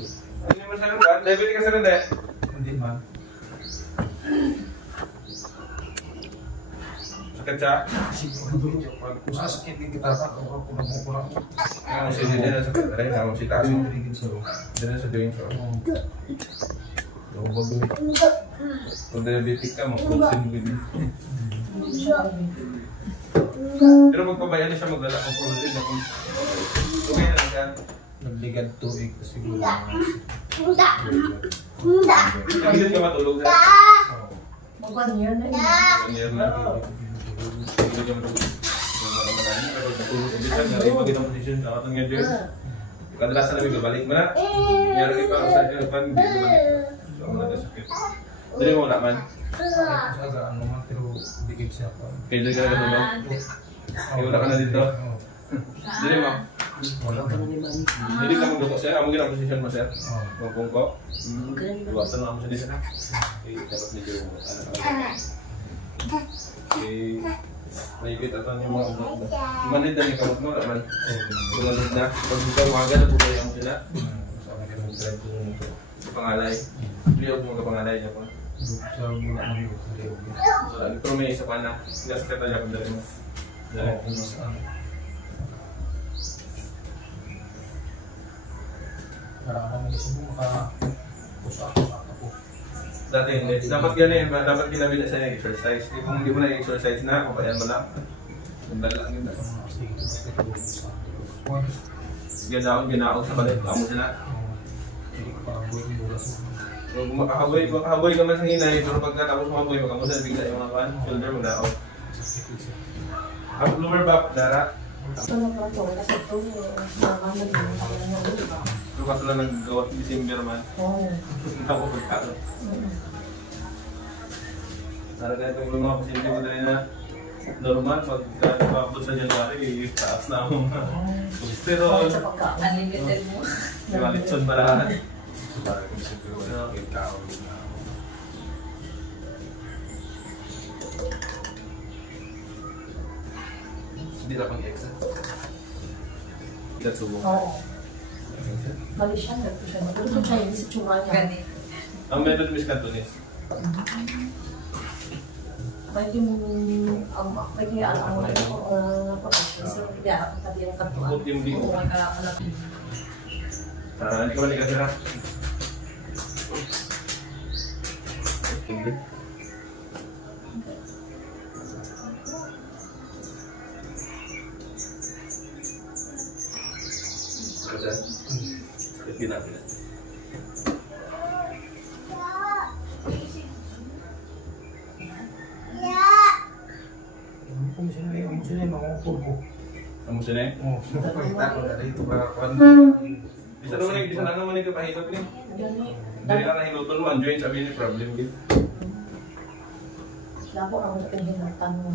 Hindi mo siya ba? Diabetic ka sa rin eh? Hindi man. Sakit siya? Kung sasakit din kita, ako kurang. Ang sila din na sakit rin. Ang si taas mo. Dito sa joint ko. Kung diabetic ka, makusin mo din. Pero magpabayaan na siya magdala ng protein na kung okay na lang yan. Nagligad tuig siguro. Hindi ka matulog na. One year na yun. 1 year na. Hindi ka matulog. Pero matulog ulit siya. Ngayon magandang posisyon sa katong nga dyan. Kadalasan namin babalik mo na. Meron kayo pa sa dyan. Hindi babalik. So, ang nagkasakit. Dali mo naman. Ano man, pero bigay siya pa. Kailan ka na natulog? Wala ka na dito. Dali mo. Wala ka. Hindi ka magduko sir. Among ginang posisyon mo sir. Kung ko. Iwasan mo siya dito na. Dapat medyo anak-anak. Naipit ito yung mga umot na. Manid na yung kamot mo naman. Tumalog na. Pag buka umaga na buka yung sila. Sama ka ng drive ko nito. Sa pangalay. Liyog mo ka pangalay niya po. Sa mula ng liyog. Pero may isa pa na. Gasket na niya kung dali mo. Oo, kung mas ano. Parang gusto mo makapusa ako. Dati hindi. Dapat ganun. Dapat ginabila sa yung exercise. Kung hindi mo na exercise na, kapayan mo lang. Sandal lang yun. Ginaon sa balit. Amo sila. Makahaboy ka man sa hinay. Pero pagkatapos makahaboy, makahaboy sa bigla yung mga kan. Shoulder mo na ako. Lower back, dara. Ito na pa ito. Kasi ito, mama mo din. Pero kaso lang nag-gawa December man. Oo. Hindi ako pagkano. Para kahit yung mga pasyente ko dali na normal, pagkakabot sa January, taas na ang mga cholesterol. Sa pagka-unlimited mo. Malitson pa lahat. Para kung siyempre wala kang tao na Hindi na pang extra. Hindi subo. Oo. Mali siya, nagpo siya. Nagpo siya yun sa tsura niya. Ang method Miss Cantones. Pwede mo, pwede alam mo na yung profession. So, hindi ako tabi yung kantuan. Bukod yung biyo. Oo, magkakalat. Hindi ka balik kasi na. Hindi. Kasi, sakit ginagawa. Kung sila yung mga pulbo. Ang muso na eh? Oo, nakakita ko na dito para kung Bisa na naman yung kapahilot niya. Dari ka nahilutol mo, ang joint sabi niya problem din. Labo ako na pinahilatan mo.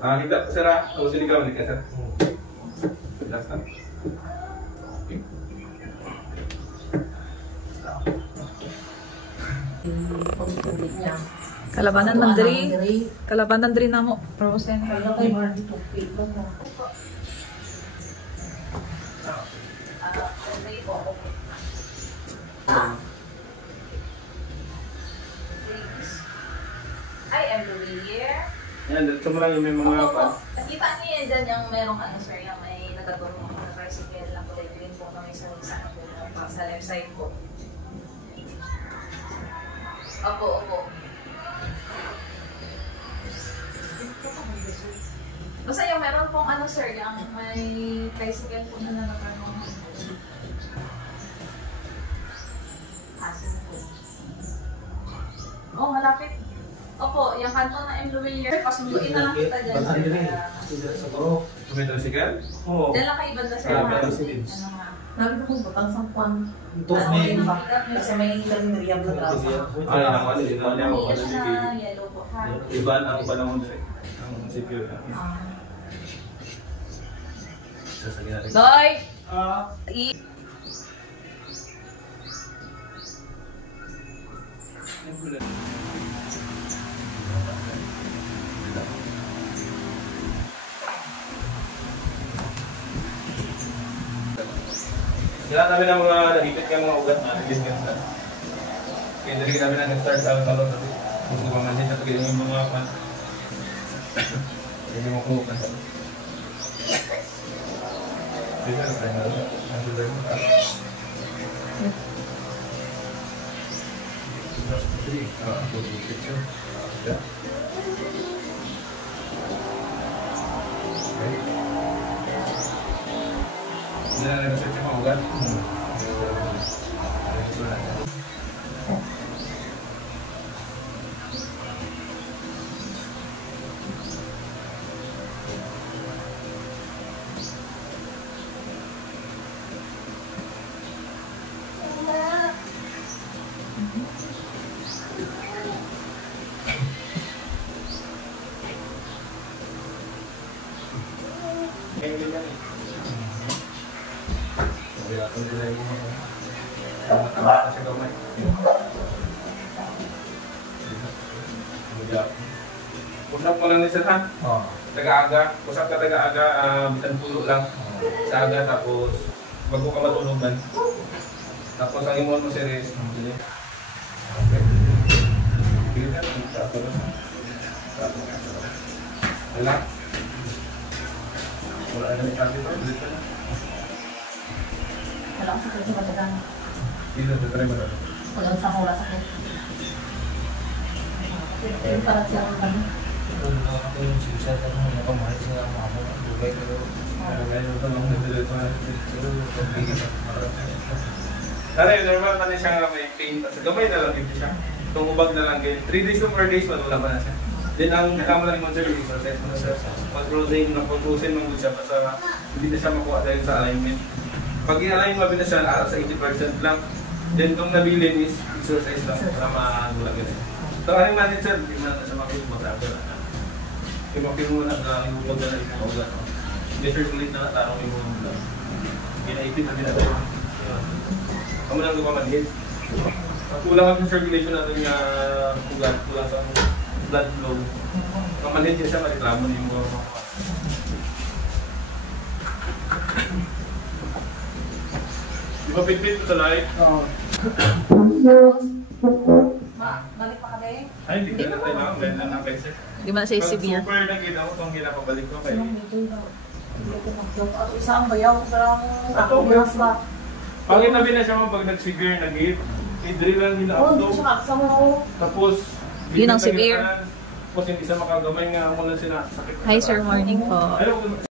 Kita sira, tapos hindi ka ulit ka sir. Last time. Kalabanan man diri. Kalabanan diri namo. Frozen. Ano kayo mga dito? Pito mo. I am Louie. Yan, dito mo lang yung may mga pa. Nakita niyo yan dyan yung merong ano sir, yung may nagkatulong ako na tricycle na kulay green po kami sa sa left side po. Opo. Basta yung meron pong ano sir, yung may tricycle po na nakakarong. Asin po. Oh, malapit. Opo, yung kanto na Louie, pasunduin na lang kita dyan. sa baro. May tricycle? Oo. Diyan lang kayo banda sir. Nabi ko kung batang sampwan. Ito may Kasi may laliniya mo na Ay, naman, hindi na niya ako Yan na yellow po ha. Iba ang panahon direct. Ang secure na. Sasagin natin. Doy! Kailangan namin ang mga nagipit ng mga ugat na discuss na. Kaya dali namin ang nag-start sa talon natin. Gusto ko nga din sa pagkain yung mga pan. Hindi mo kumukan. Dito na tayo na rin. Ang dulay mo ka. Picture. Yeah. Okay. Hindi na nag-search yung mga ugat. Usap mo lang ni sir ha? Oo. Taga-aga. Usap ka taga-aga, bisan pulo lang. Sa aga tapos bago ka matulog man. Tapos ang imon mo sir is okay. Sige ka, wala. Wala na may sabi pa, dito na. Wala ko sakit sa matagang. Dito, try mo na. Wala sa wala sakit. Yung parang siya ang kami. Kung nakakatulong siya sa mga kamahal sila ang mga mga bugay pero Medyo ito lang dito na. Tara, normal pa siya nga may pain. Sa gamay na lang dito siya. Tumubag na lang ganyan. 3 days to 4 days, wala pa na siya. Then ang kama lang yung sir, i-process mo na sir. Pag-rosin, pag-rosin mo siya basta hindi na siya makuha dahil sa alignment. Pag i-align mo na siya, sa 80% lang. Then kung nabilin is exercise lang para magulang ganyan. So ang natin sir, hindi na siya makuha na. Imakil mo na iubag na lang yung ugat. Circulate na tarong yung mga ugat. Ginaipit na binatayo. Kamu lang ito pamanhid. Kulang ang circulation natin nga ugat, kulang sa blood flow. Kamanhid niya siya, mariklamo na yung mga ugat. Di ba pit-pit ito sa light? Oo. Balik pa kami. Ay, hindi na tayo na. Ganda na kayo sir. Di ba na sa isip niya? Pag super nakita ko itong ginapabalik ko kayo. Isang bayaw, parang Ato, ambulance ba? Pag inabi na siya mo, pag nag-severe na gate, i-drill lang nila Oo, auto. hindi siya kakasama ko. Tapos, Yun ang bigyan severe. ka na, tapos hindi siya makagamay nga muna sila sakit. Hi sir, morning po. Ayaw,